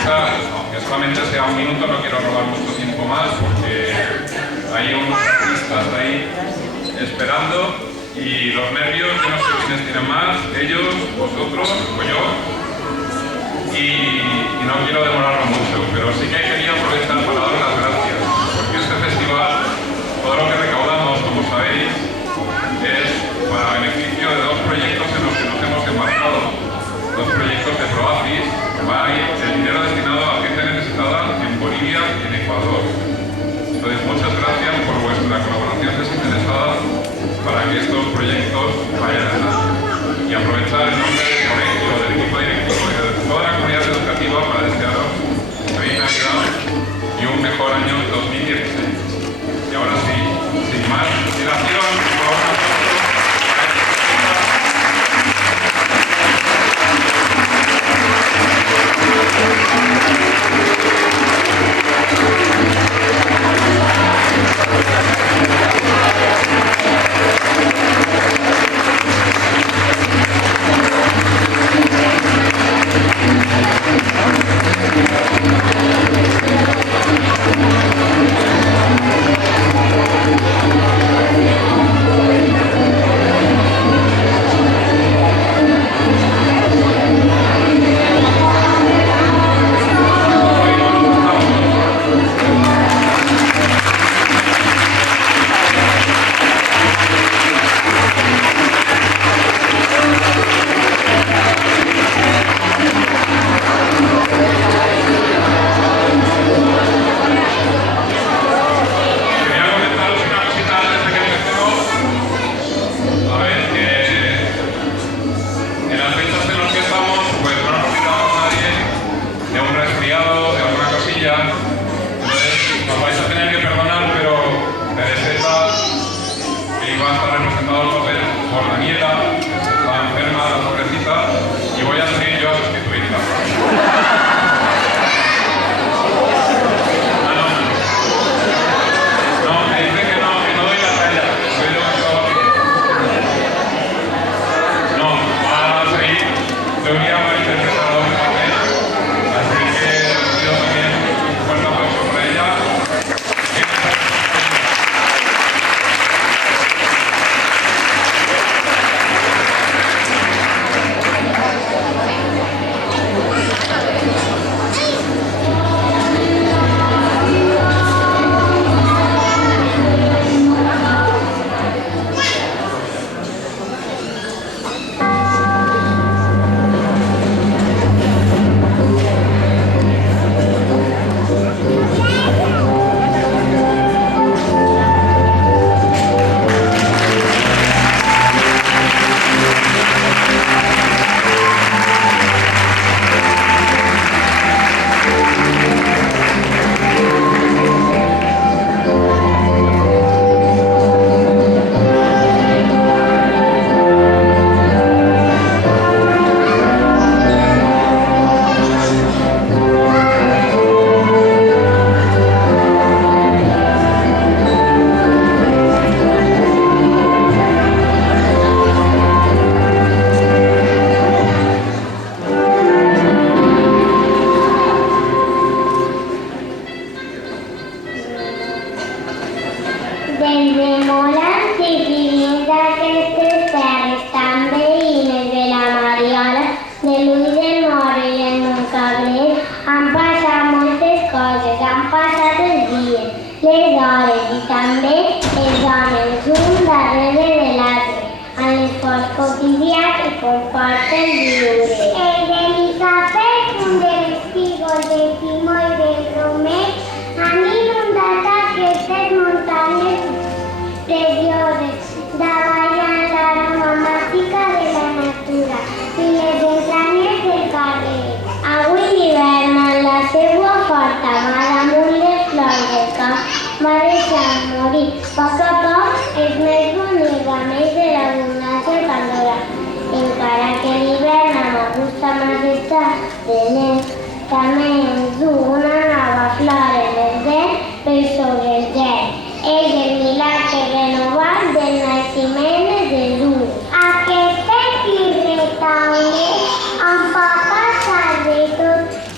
empezar, aunque solamente sea un minuto, no quiero robar mucho tiempo más porque hay unos artistas ahí esperando y los nervios, yo no sé quiénes tienen más, ellos, vosotros o yo. Y no quiero demorarlo mucho, pero sí que quería aprovechar para daros las gracias, porque este festival, todo lo que recaudamos, como sabéis, es para beneficio de dos proyectos en los que nos hemos embarcado, dos proyectos de Proafis. Va a ir el dinero destinado a gente necesitada en Bolivia y en Ecuador. Entonces, muchas gracias por vuestra colaboración desinteresada para que estos proyectos vayan adelante. Y aprovechar el nombre del colegio, del equipo directivo y de toda la comunidad educativa para desearos feliz Navidad y un mejor año 2016. Y ahora sí, sin más dilación, por favor.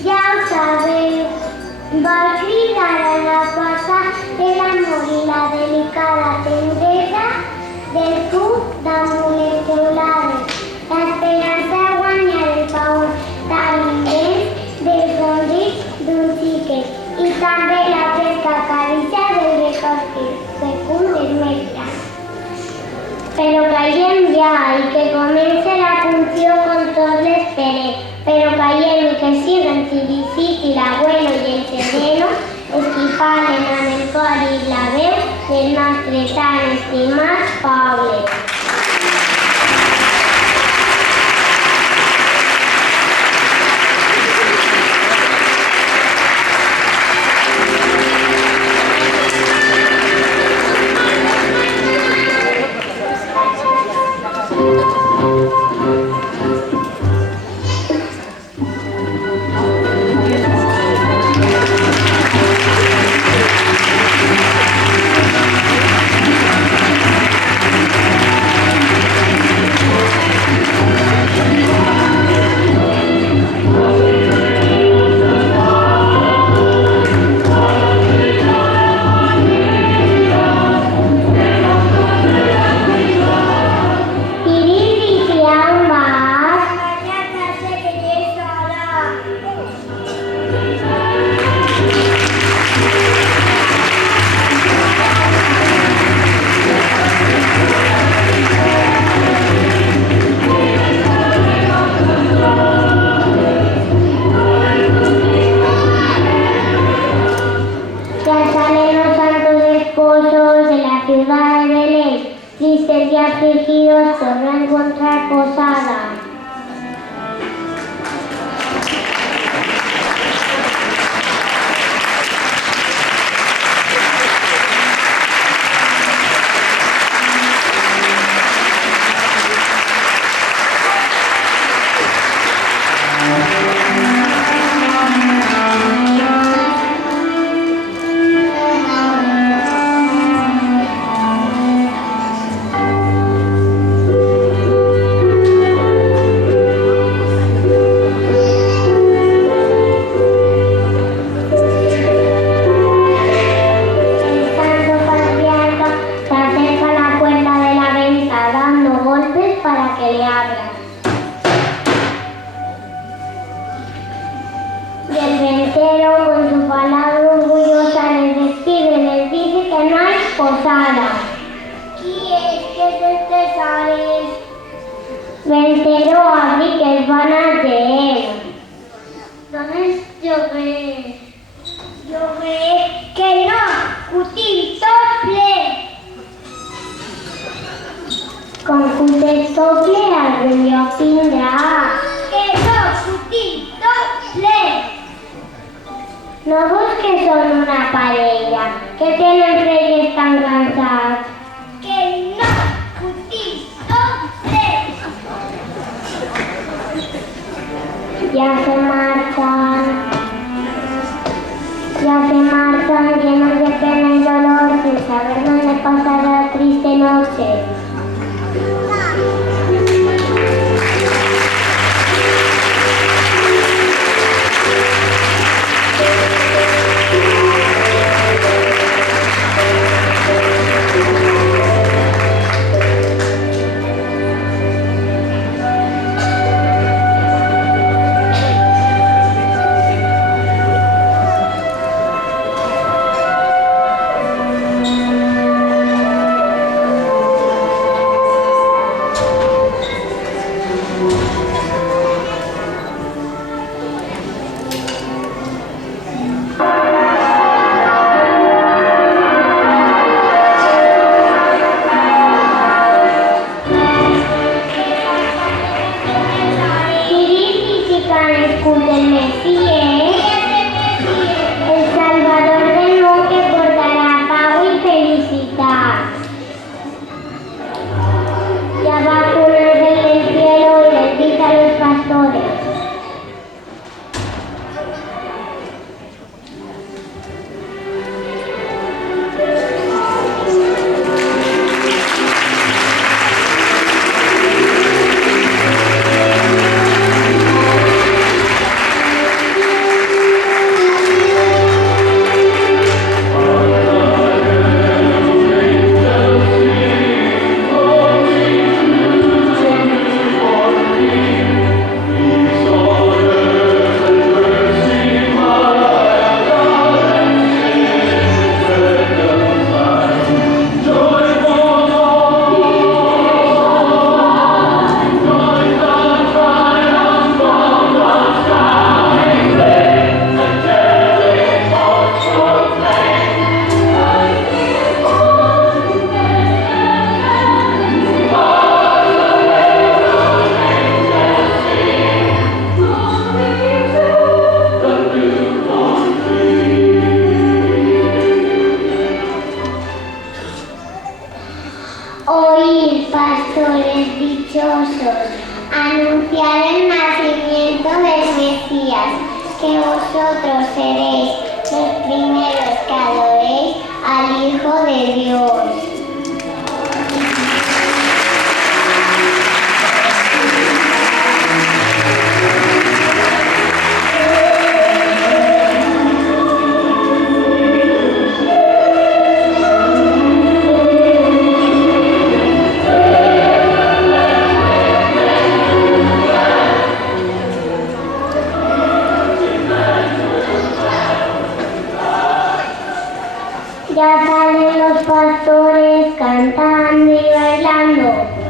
Ja, pero caiem ja i que comence la funció com tots l'esperem. Però caiem i que siguen Tiricit i l'abuelo i el sereno, els qui parlen amb el cor i la veu del nostre tan estimat poble. Afligidos por no encontrar posada. Ventero abrí que es van a hacer. ¿Dónde es llover? Llover que no, cutil tople. Con cutil tople algún lloc tindrà. Que no, cutil tople. No busques son una parella, que tenen fred i estan cansats. Que no, cutil tople. Ya se marchan llenos de pena y dolor sin saber dónde pasar la triste noche. pastores dichosos, anunciar el nacimiento del Mesías, que vosotros seréis los primeros que adoréis al Hijo de Dios. Ya salen los pastores cantando y bailando.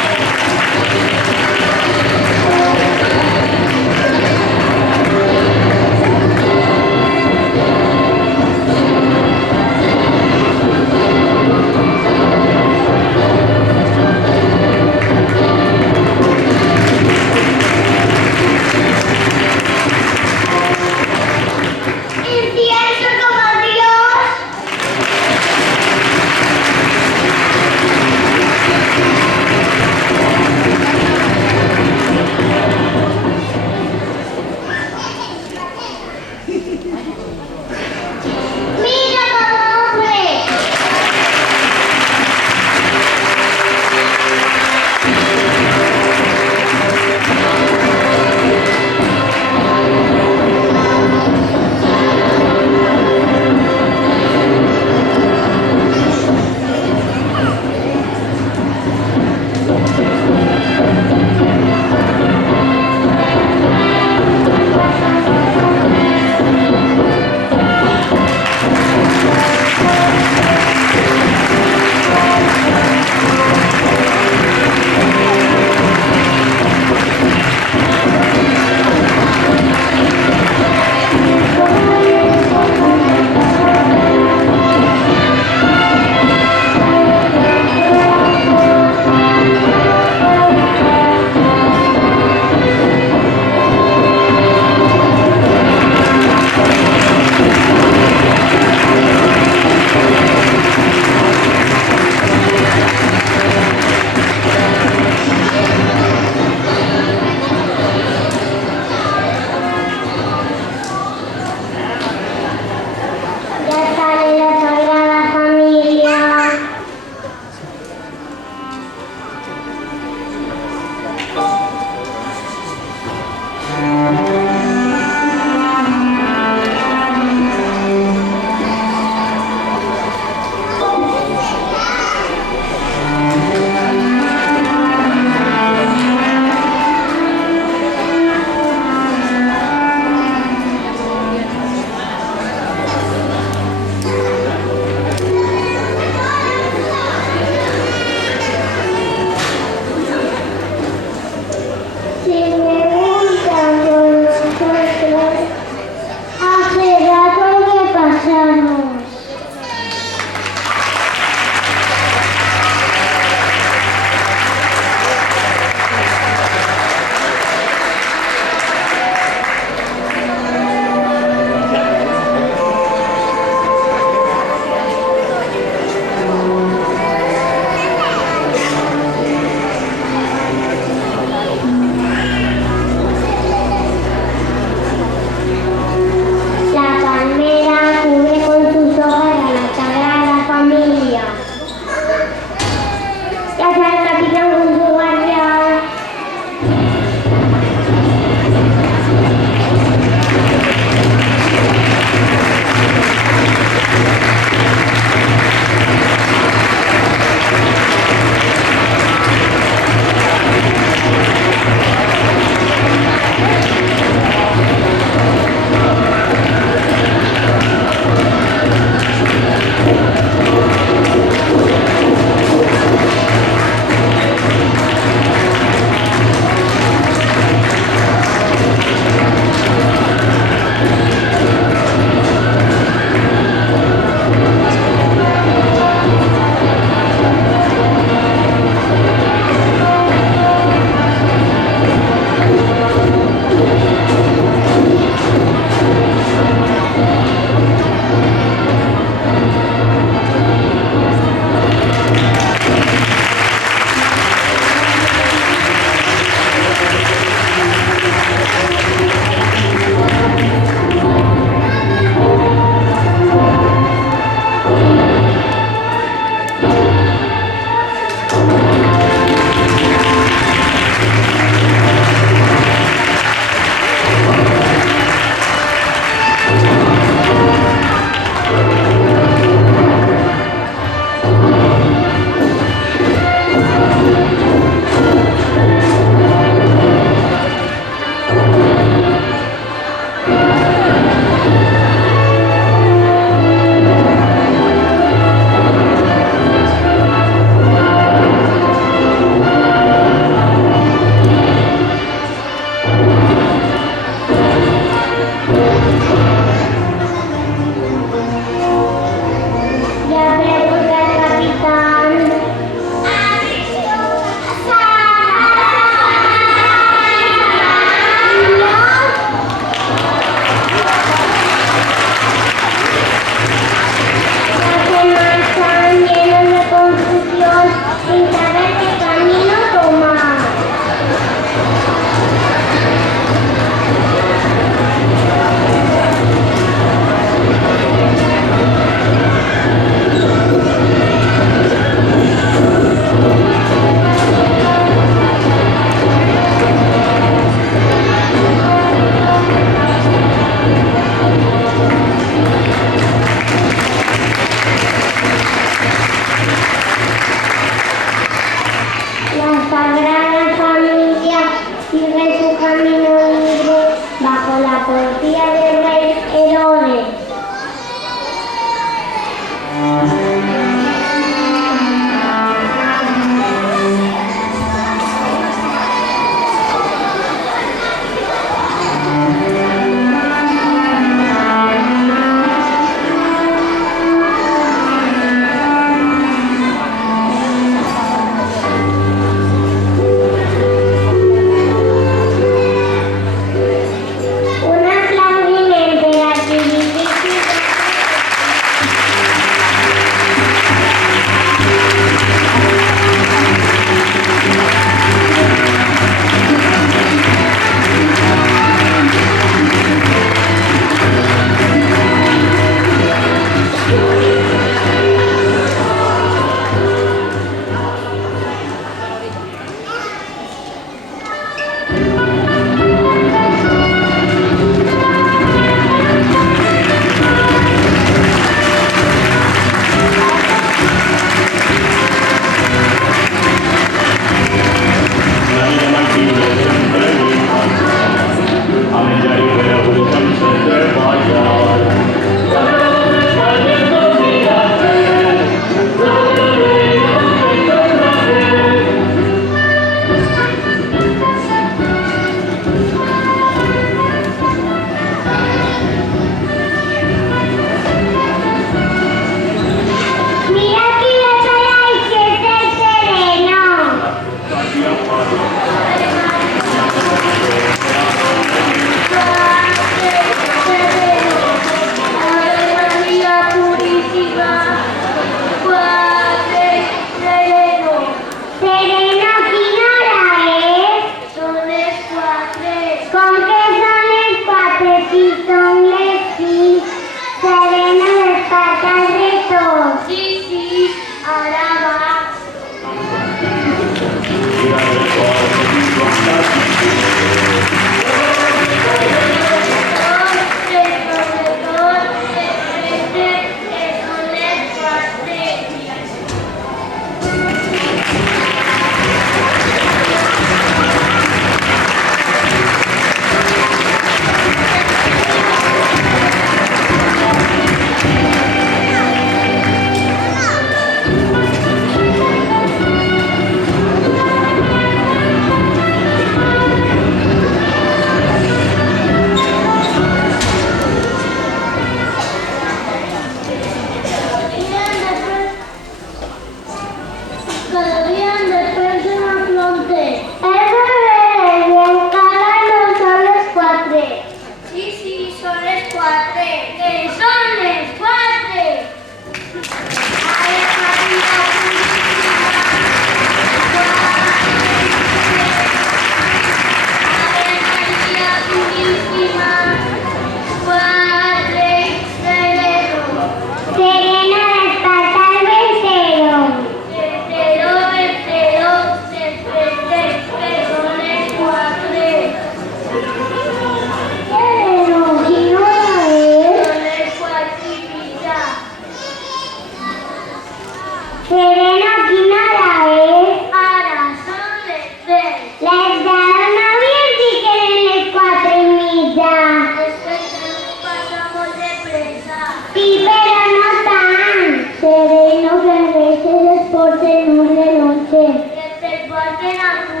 Sí, pero no tan. Sereno que a veces es por tenor de noche. Que te pasen a tu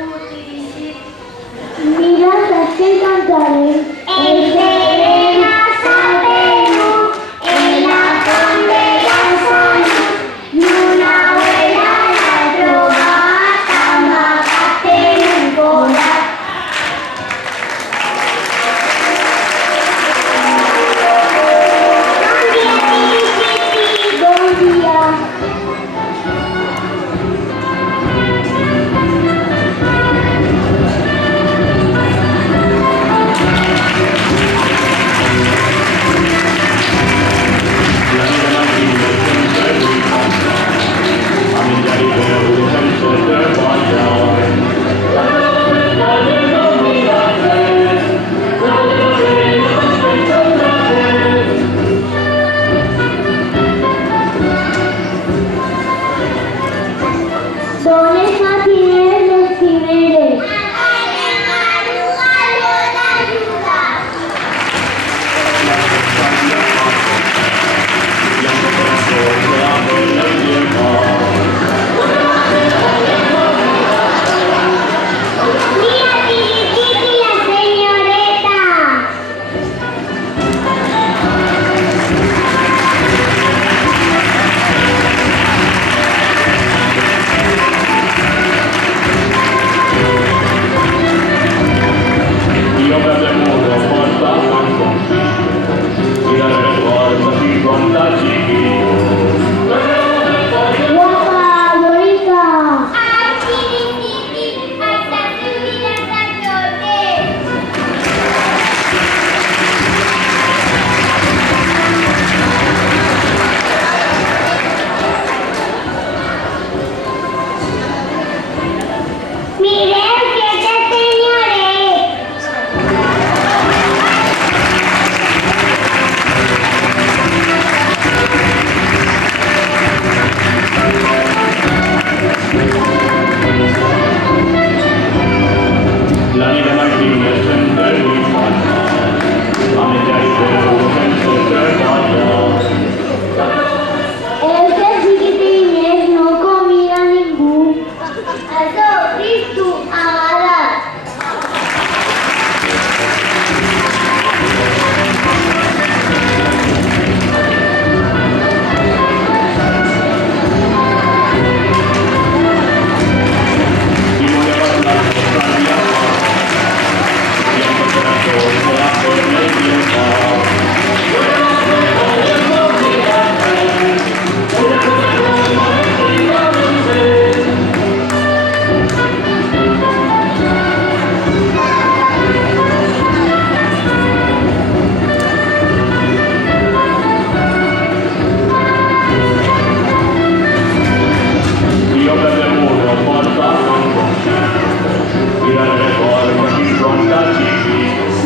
mira, sabes que cantaré. El sereno sabemos, en la fonda la soña, y una buena la droga, tamacate en un colar. Buen día. Dones Martínez los primeros. Mira, Tirititi, la señorita. Io per le muro porta un consiglio, il recuerdo si contagia. Guapa, bonita. Ay, Tirititi, hasta subir hasta torre. Miren, siete señores. L'anima Martínez sempre lui fanno, a me piace senza vergogna. El que chiquitines no comía ningún. Eso, Cristo, ahora. Y voy a bailar por la vía, siempre corazón volando en el tiempo. Io per le muro porta un consiglio, il recuerdo si contagia.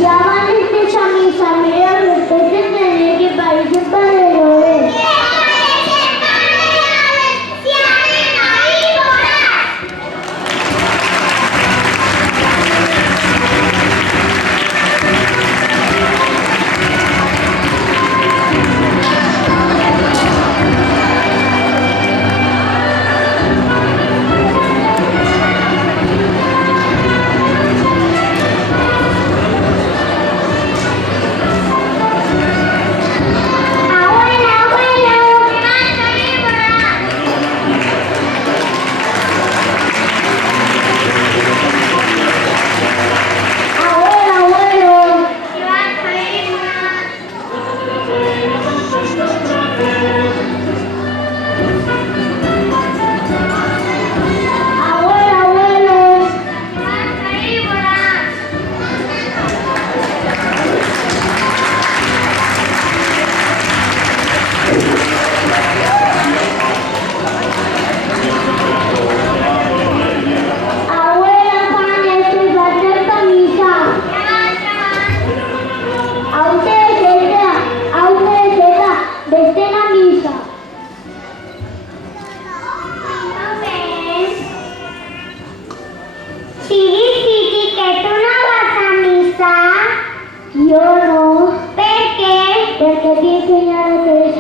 Ya van esa misa, mira los peces de ley que parecen perdedores. Abuelo, abuelo. Abuelo, abuelo. Abuelo, abuelo. Abuela, Juan, estoy va a hacer camisa. A ustedes, desde la misa. Tirititi, que tú no vas a misa. Yo no. ¿Por qué? Porque te enseñaron que eres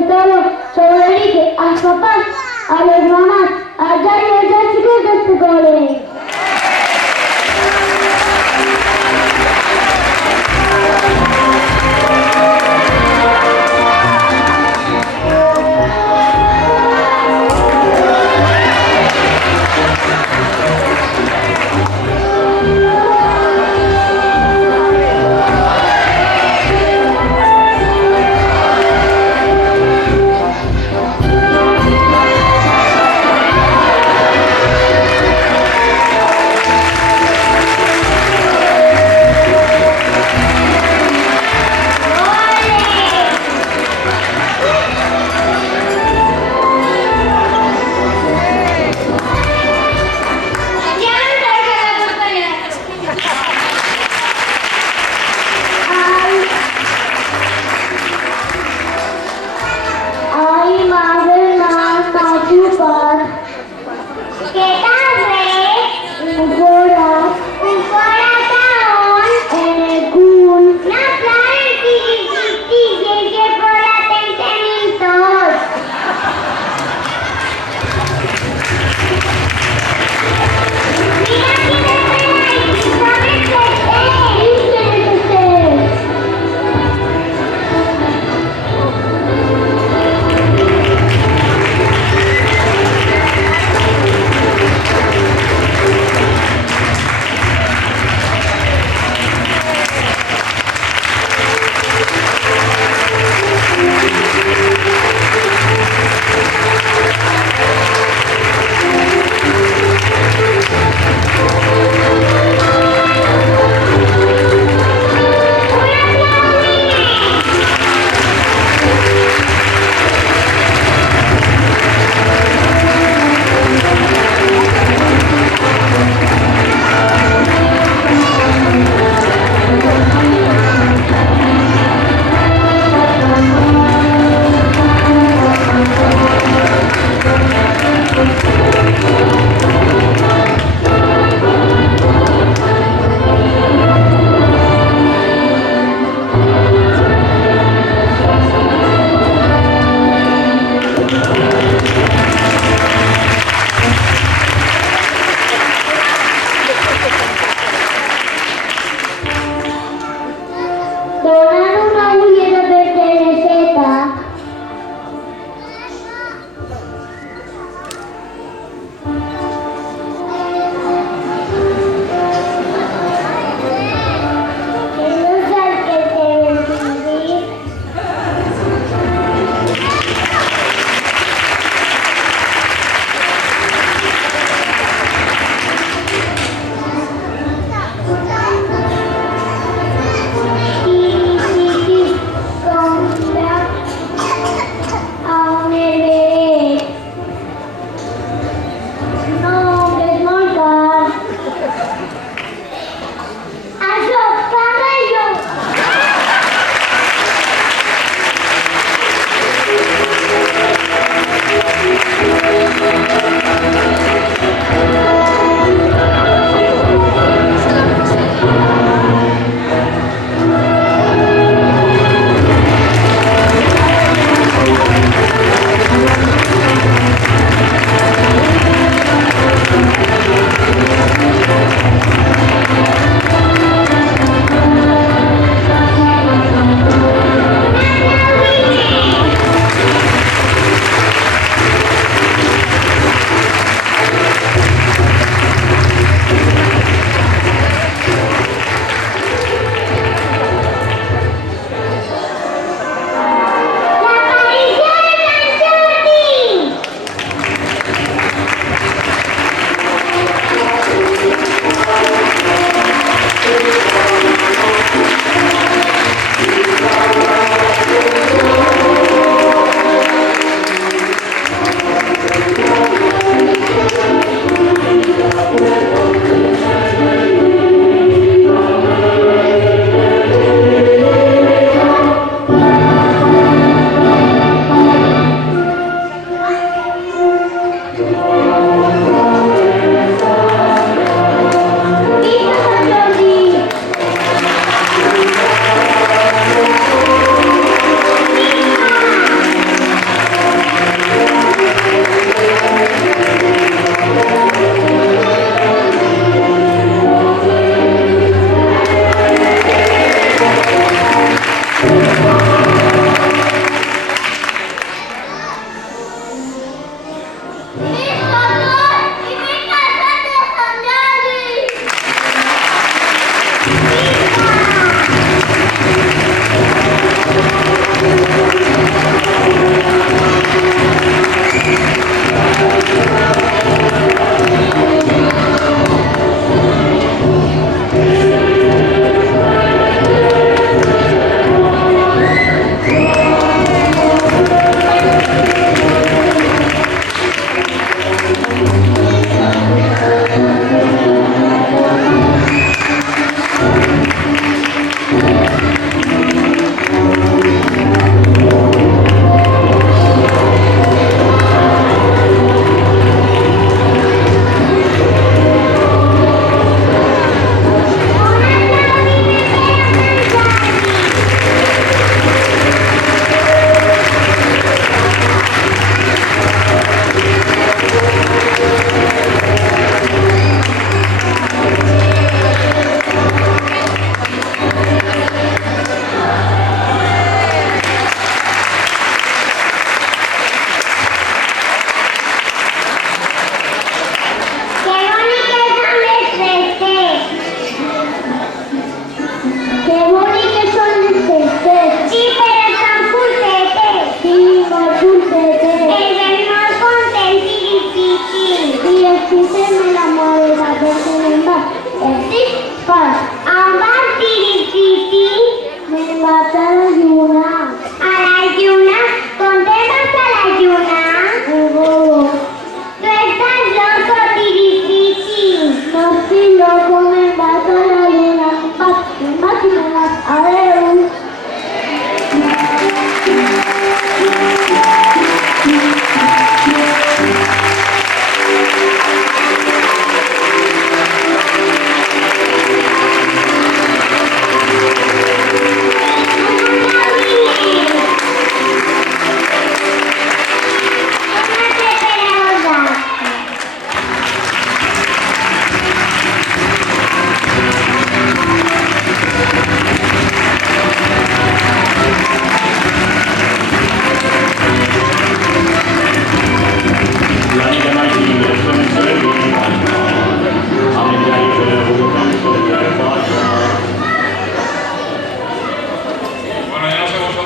sobre todo, sobre a los papás, a las mamás, a los chicos de este cole.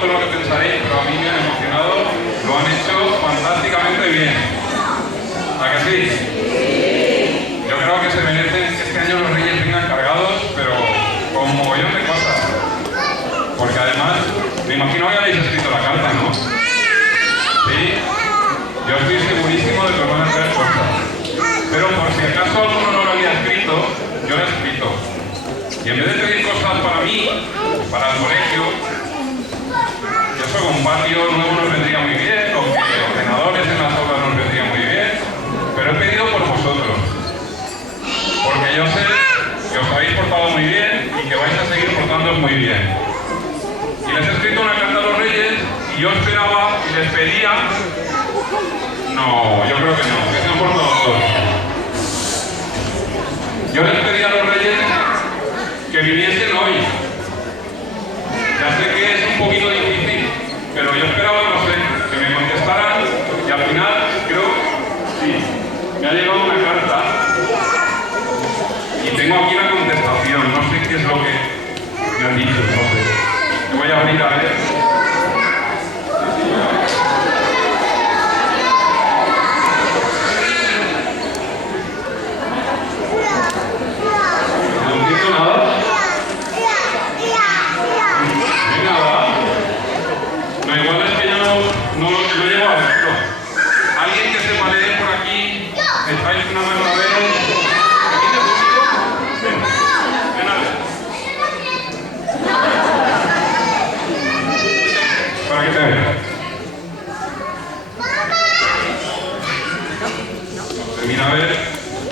sé lo que pensaréis, pero a mí me han emocionado, lo han hecho fantásticamente bien. ¿A que sí? Yo creo que se merecen que este año los Reyes vengan cargados, pero con un mogollón de cosas. Porque además, me imagino que habéis escrito la carta, ¿no? Sí. Yo estoy segurísimo de que os van a traer cosas. Pero por si acaso alguno no lo había escrito, yo lo he escrito. Y en vez de pedir cosas para mí, para el colegio, eso con un patio nuevo nos vendría muy bien, con ordenadores en las aulas nos vendría muy bien, pero he pedido por vosotros. Porque yo sé que os habéis portado muy bien y que vais a seguir portándoos muy bien. Y les he escrito una carta a los Reyes y yo esperaba y les pedía... No, yo creo que no, que se han portado todos. Yo les pedí a los Reyes que viniesen hoy. Ya sé que es un poquito difícil, pero yo esperaba, no sé, que me contestaran y al final creo, sí, me ha llegado una carta y tengo aquí la contestación, no sé qué es lo que me han dicho, no sé. Me voy a abrir a ver.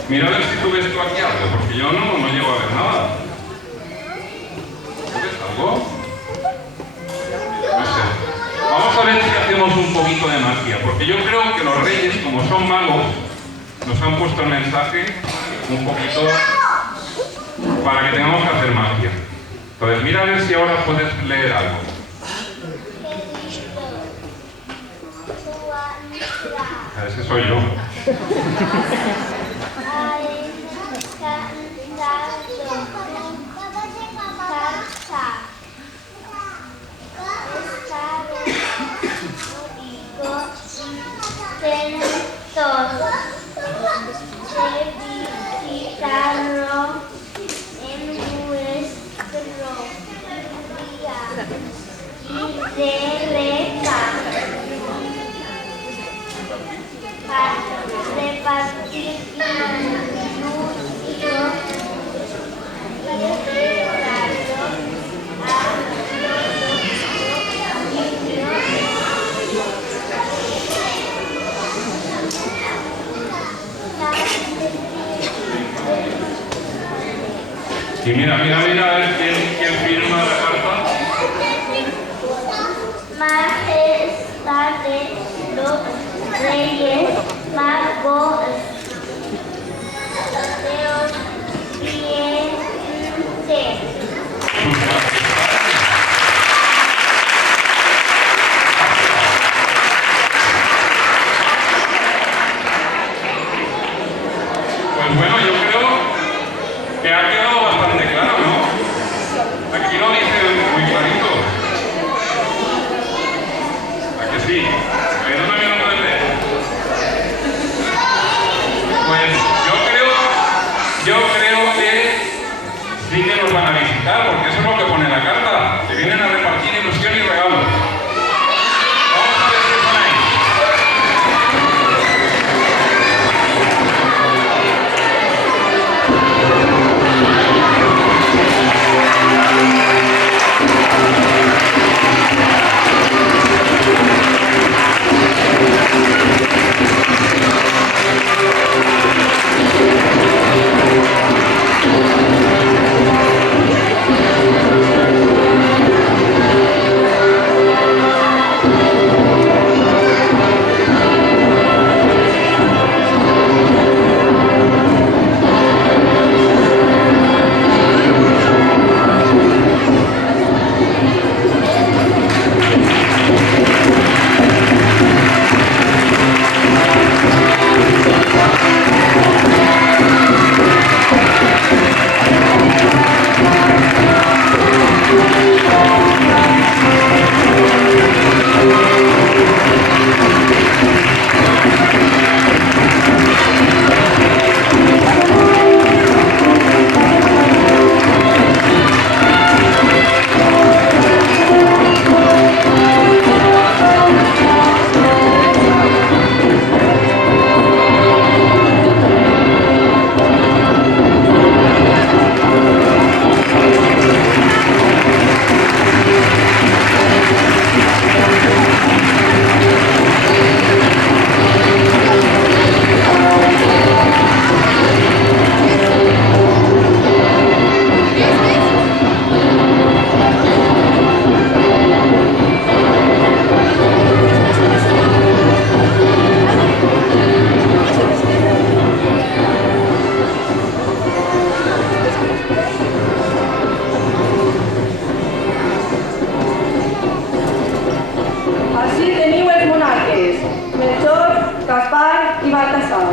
Mira a ver si tú ves tú aquí algo, porque yo no llego a ver nada. ¿Ves algo? No sé. Vamos a ver si hacemos un poquito de magia, porque yo creo que los Reyes, como son magos, nos han puesto el mensaje un poquito para que tengamos que hacer magia. Entonces, mira a ver si ahora puedes leer algo. Ese soy yo. Y mira, a ver quién firma la carta. Majestad de los Reyes Magos, Dios viene. Pues bueno, yo creo que ha quedado bastante claro, ¿no? Aquí lo dicen muy clarito. ¿A que sí? ¿A que no también lo pueden leer? Pues yo creo que sí que nos van a visitar, porque eso es lo que pone la carta, que vienen a repartir ilusión y regalos. Vamos a ver si están ahí. Així teniu els monarques, Melchor, Gaspar i Baltasar.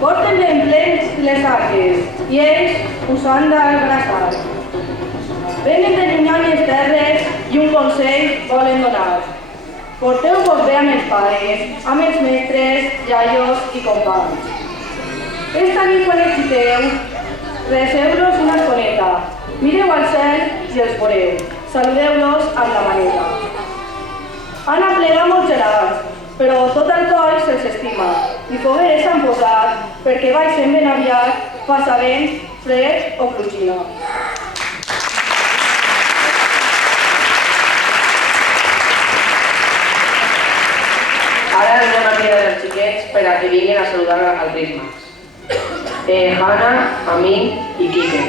Porten ben plens les arques i ells us han d'abraçar. Venen de llunyànies terres i un consell volen donar. Porteu-vos bé amb els pares, amb els mestres, iaios i companys. Esta nit quan exciteu, receu-los una estoneta. Mireu al cel i els veureu. Saludeu-los amb la maneta. Han aplegat molts gelats, però tot el coll se'ls estima. I fogueres s'han posat perquè baixen ben aviat, faça vent, fred o plugina. Ara anem a cridar els xiquets per a que vinguin a saludar als Reis Mags. Hanna, Amin i Quique.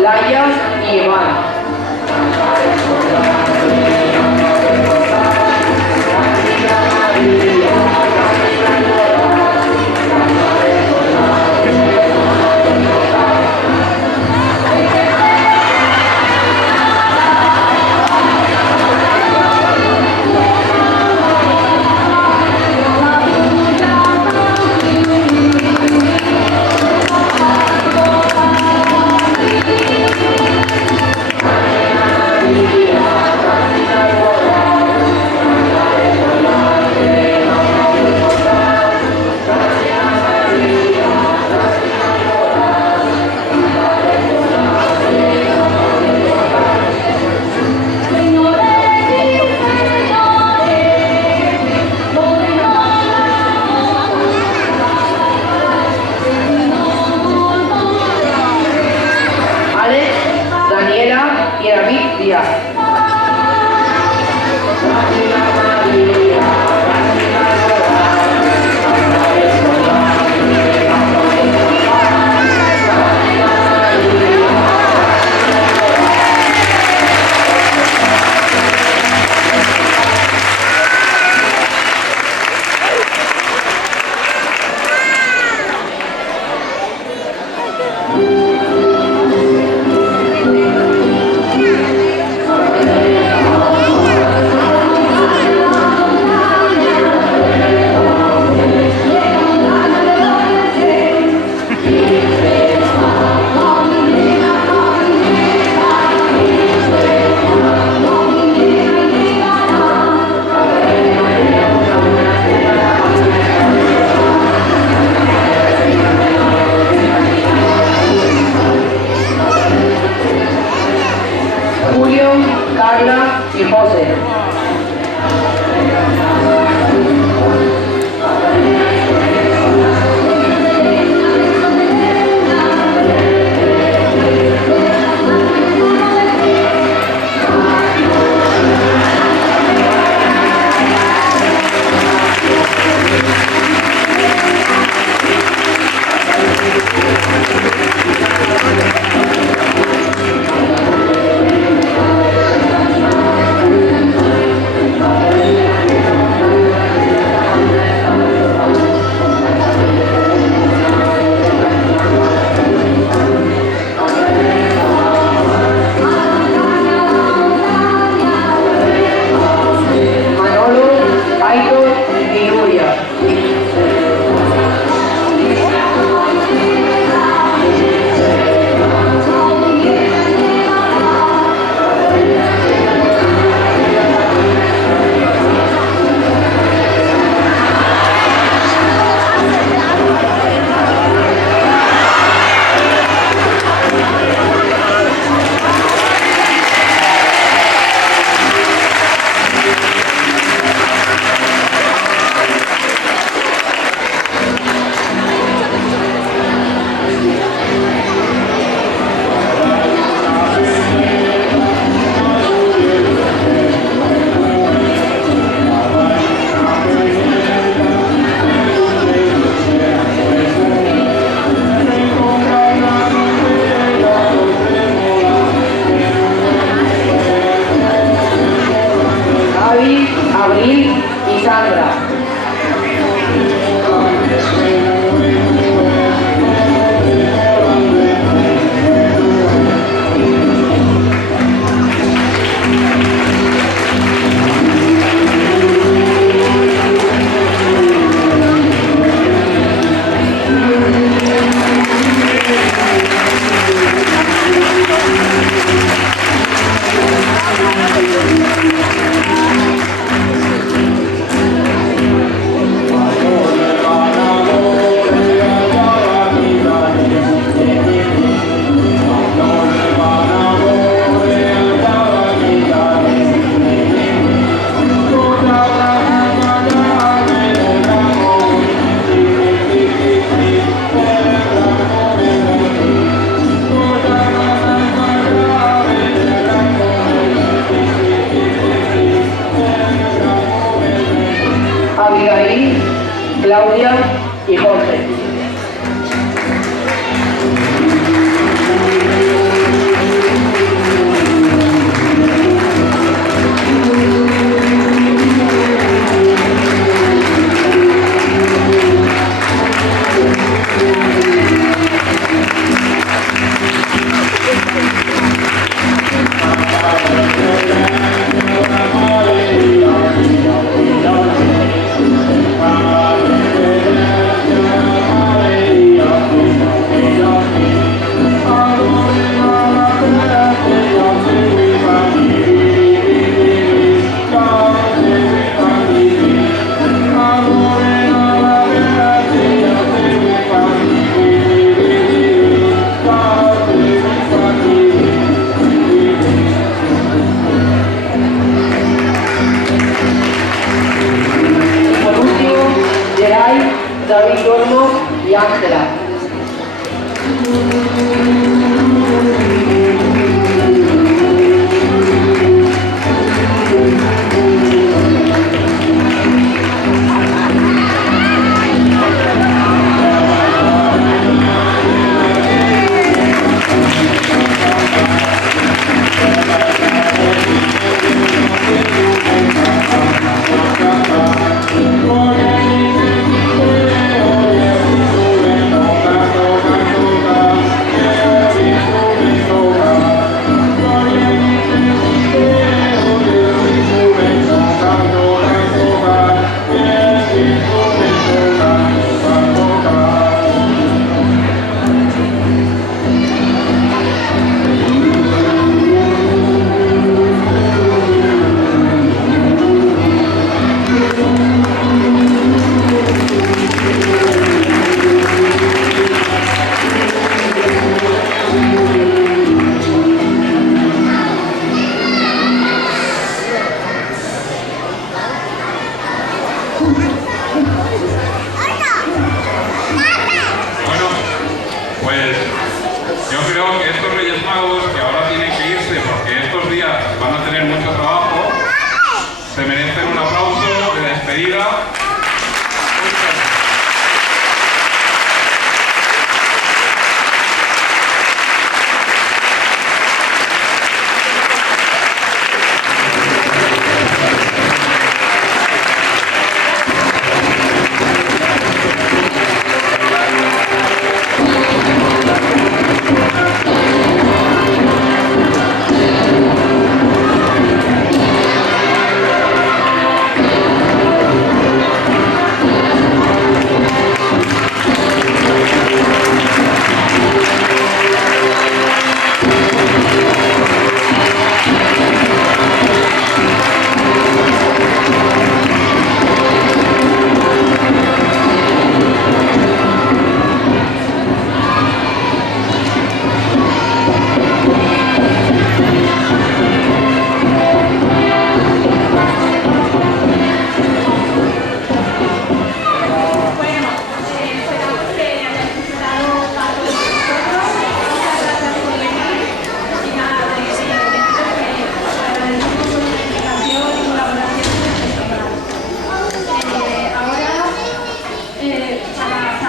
Laia y Iván. Y David Díaz. Julio, Carla y José.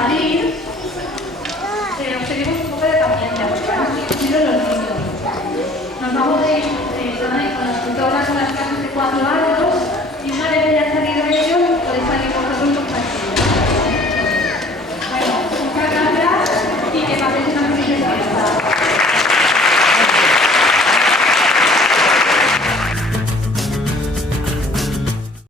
salir, nos pedimos un poco de paciencia, porque van a seguir los niños. Nos vamos a ir